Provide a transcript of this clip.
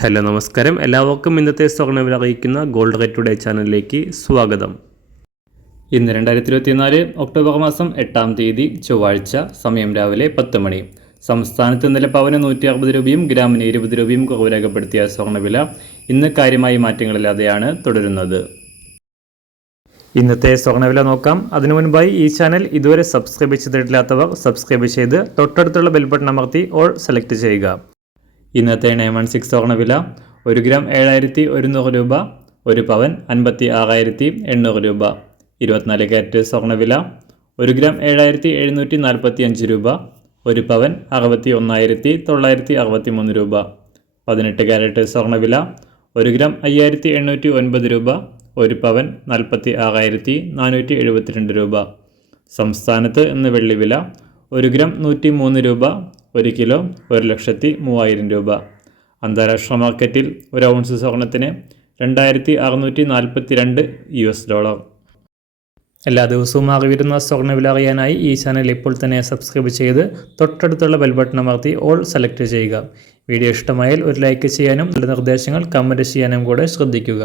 Hello നമസ്കാരം, എല്ലാവർക്കും ഇന്നത്തെ സ്വർണ്ണവില അറിയിക്കുന്ന ഗോൾഡ് റേറ്റ് ടുഡേ ചാനലിലേക്ക് സ്വാഗതം. ഇന്ന് 2024 ഒക്ടോബർ മാസം 8-ാം തീയതി ചൊവ്വാഴ്ച, സമയം രാവിലെ 10 മണി. സംസ്ഥാനത്ത് ഇന്നലെ പവന് 160 രൂപയും ഗ്രാമിന് 20 രൂപയും കുറവ് രേഖപ്പെടുത്തിയ സ്വർണ്ണവില ഇന്ന് കാര്യമായി മാറ്റങ്ങളില്ലാതെയാണ് തുടരുന്നത്. ഇന്നത്തെ സ്വർണ്ണവില നോക്കാം. അതിനു മുൻപായി ഈ ചാനൽ ഇതുവരെ സബ്സ്ക്രൈബ് ചെയ്തിട്ടില്ലാത്തവർ സബ്സ്ക്രൈബ് ചെയ്ത് തൊട്ടടുത്തുള്ള ബെൽ ബട്ടൺ അമർത്തി ഓൾ സെലക്ട് ചെയ്യുക. ഇന്നത്തെ 916 സ്വർണ്ണവില 1 ഗ്രാം 7100 രൂപ, 1 പവൻ 56,800 രൂപ. 24 കാരറ്റ് സ്വർണ്ണവില 1 ഗ്രാം 7745 രൂപ, 1 പവൻ 61,963 രൂപ. 18 കാരറ്റ് സ്വർണ്ണവില 1 ഗ്രാം 5809 രൂപ, 1 പവൻ 46,472 രൂപ. സംസ്ഥാനത്ത് ഇന്ന് വെള്ളിവില 1 ഗ്രാം 103 രൂപ, 1 കിലോ 1,03,000 രൂപ. അന്താരാഷ്ട്ര മാർക്കറ്റിൽ 1 ഔൺസ് സ്വർണത്തിന് $2,642. എല്ലാ ദിവസവും അറിവിരുന്ന സ്വർണ്ണവില അറിയാനായി ഈ ചാനൽ ഇപ്പോൾ തന്നെ സബ്സ്ക്രൈബ് ചെയ്ത് തൊട്ടടുത്തുള്ള ബെൽ ബട്ടൺ അമർത്തി ഓൾ സെലക്ട് ചെയ്യുക. വീഡിയോ ഇഷ്ടമായാൽ ഒരു ലൈക്ക് ചെയ്യാനും നല്ല നിർദ്ദേശങ്ങൾ കമൻറ്റ് ചെയ്യാനും കൂടെ ശ്രദ്ധിക്കുക.